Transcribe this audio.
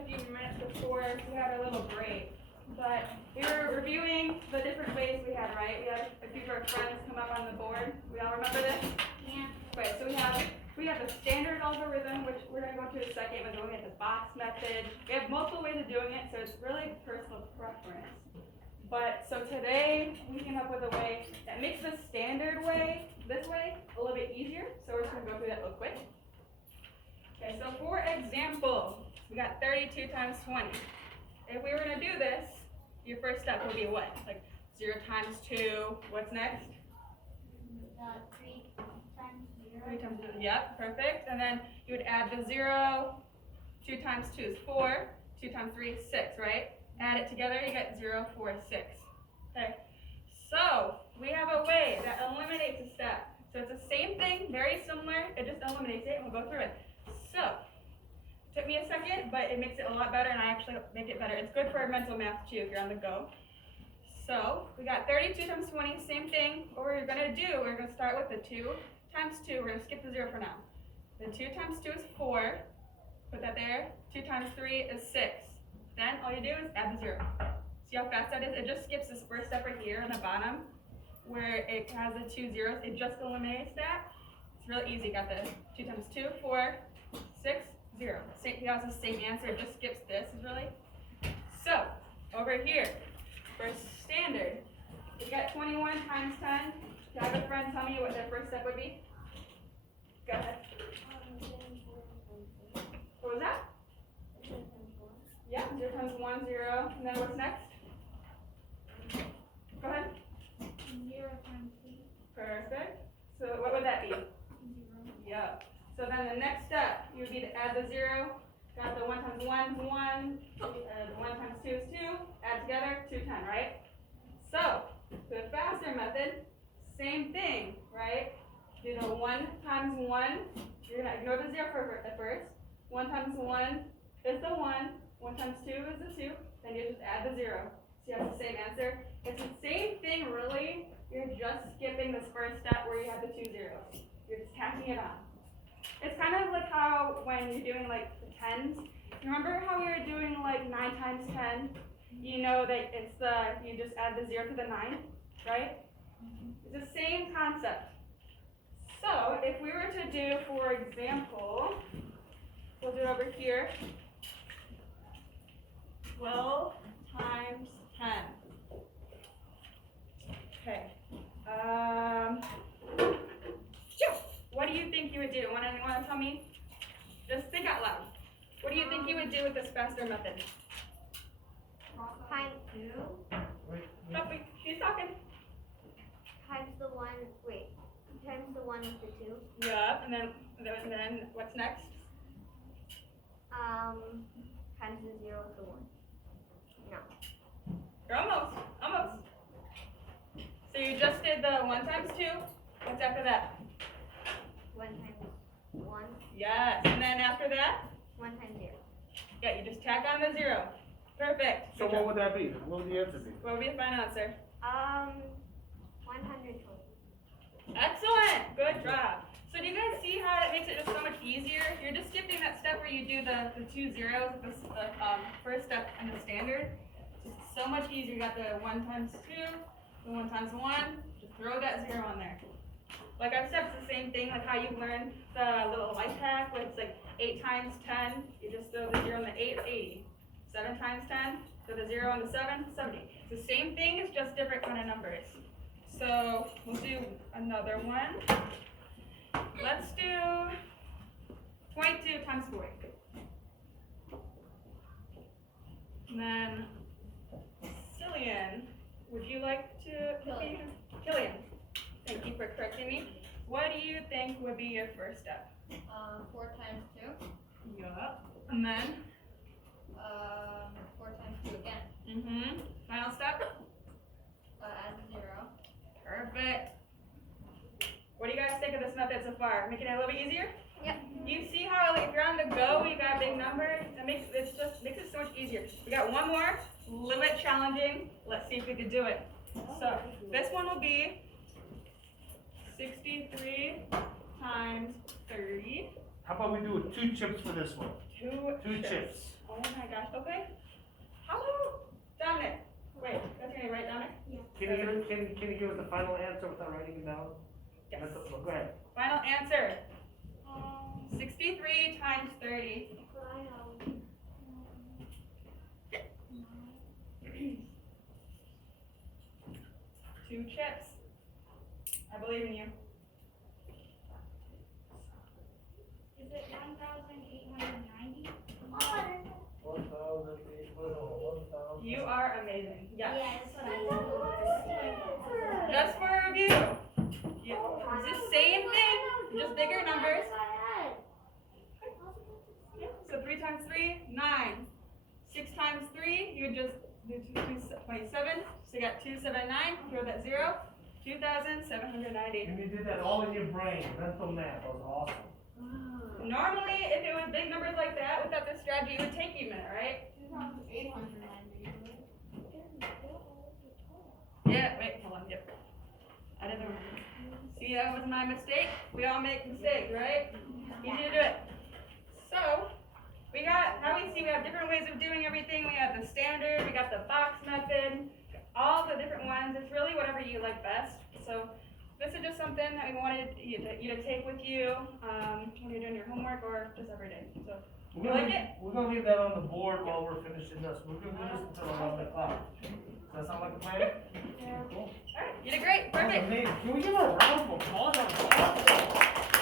a few minutes before we had a little break, but we were reviewing the different ways we had, right? We had a few of our friends come up on the board. We all remember this? Yeah. Okay, so we have the standard algorithm, which we're going to go into in a second. We're going to the box method. We have multiple ways of doing it, so it's really personal preference. But so today we came up with a way that makes the standard way, this way, a little bit easier. So we're just going to go through that real quick. Okay, so for example, we got 32 times 20. If we were going to do this, your first step would be what? Like 0 times 2. What's next? 3 times 0. 3 times 0. Yep, perfect. And then you would add the 0. 2 times 2 is 4. 2 times 3 is 6, right? Add it together, you get 0, 4, 6. Okay. So we have a way that eliminates a step. So it's the same thing, very similar. It just eliminates it, and we'll go through it. So it took me a second, but it makes it a lot better, and I actually make it better. It's good for mental math too if you're on the go. So we got 32 times 20, same thing. What we're gonna do, we're gonna start with the 2 times 2. We're gonna skip the 0 for now. The 2 times 2 is 4. Put that there. 2 times 3 is 6. Then all you do is add the 0. See how fast that is? It just skips this first step right here on the bottom where it has the 2 zeros. It just eliminates that. It's real easy. Got the 2 times 2, 4, 6, 0. You have the same answer. It just skips this, really. So over here, for standard, we got 21 times 10. Do I have a friend tell me what their first step would be? Go ahead. What was that? Yeah, 0 times 1, 0. And then what's next? Go ahead. 0 times 2. Perfect. So what would that be? 0. Yep. So then the next step, you would be to add the 0. Got the 1 times 1 is 1. 1 times 2 is 2. Add together, 2, 10, right? So the faster method, same thing, right? Do the 1 times 1. You're going to ignore the 0 at first. 1 times 1 is the 1. 1 times 2 is the 2, then you just add the 0. So you have the same answer. It's the same thing, really. You're just skipping this first step where you have the 2 zeros. You're just tacking it on. It's kind of like how when you're doing like the tens, you remember how we were doing like 9 times 10? You know that it's you just add the 0 to the 9, right? It's the same concept. So if we were to do, for example, we'll do it over here. 12 times 10. Okay. What do you think you would do? Want to tell me? Just think out loud. What do you think you would do with this faster method? Times 2. Oh, wait, she's talking. Times the 1. Wait. Times the 1 with the 2. Yeah, and then what's next? Times the 0 with the 1. No. You're almost. So you just did the 1 times 2. What's after that? 1 times 1. Yes, and then after that? 1 times 0. Yeah, you just tack on the 0. Perfect. So what would that be? What would the answer be? What would be the final answer? 120. Excellent. Good job. So do you guys see how it makes it just so much easier? You're just skipping that step where you do the 2 zeros, the first step in the standard. It's so much easier. You got the 1 times 2, the 1 times 1. Just throw that 0 on there. Like I've said, it's the same thing, like how you learn the little life hack, where it's like 8 times 10. You just throw the 0 on the 8, 80. 7 times 10, throw the 0 on the 7, 70. It's the same thing, it's just different kind of numbers. So we'll do another one. Let's do 22 times 40. And then Cillian, would you like to? Killian. Thank you for correcting me. What do you think would be your first step? 4 times 2. Yup. And then? 4 times 2 again. Final step? Add 0. Perfect. What do you guys think of this method so far? Making it a little bit easier? Yep. You see how like, if you're on the go, you got a big number, it makes it so much easier. We got one more, a little bit challenging. Let's see if we can do it. So this one will be 63 times 30. How about we do 2 chips for this one? 2 2 chips. Oh my gosh, okay. How about Dominic? Wait, that's your name, right, Dominic? Can you give us the final answer without writing it down? Yes. Go ahead. Final answer. 63 times 30. Two chips. I believe in you. Is it 1,890? 1,000. You are amazing. Yes. Yes. Just for a review. It's the same thing, just bigger numbers. So 3 times 3, 9. 6 times 3, you would just do 27. So you got 279, throw that 0. 2,790. And you did that all in your brain, mental math, that was awesome. Normally, if it was big numbers like that, without this strategy, it would take you a minute, right? 2,890. Yeah, wait, hold on, yep. I didn't remember. See, that was my mistake. We all make mistakes, right? Easy to do it. So, now we see we have different ways of doing everything. We have the standard, we got the box method, all the different ones. It's really whatever you like best. So, this is just something that we wanted you to take with you when you're doing your homework or just every day. So, you like it? We're gonna leave that on the board while we're finishing this. We're gonna do this until 11 o'clock. Does that sound like a plan? Yeah. Cool. All right, you did great. That was Perfect. amazing. Can we give her a round of applause? That was awesome.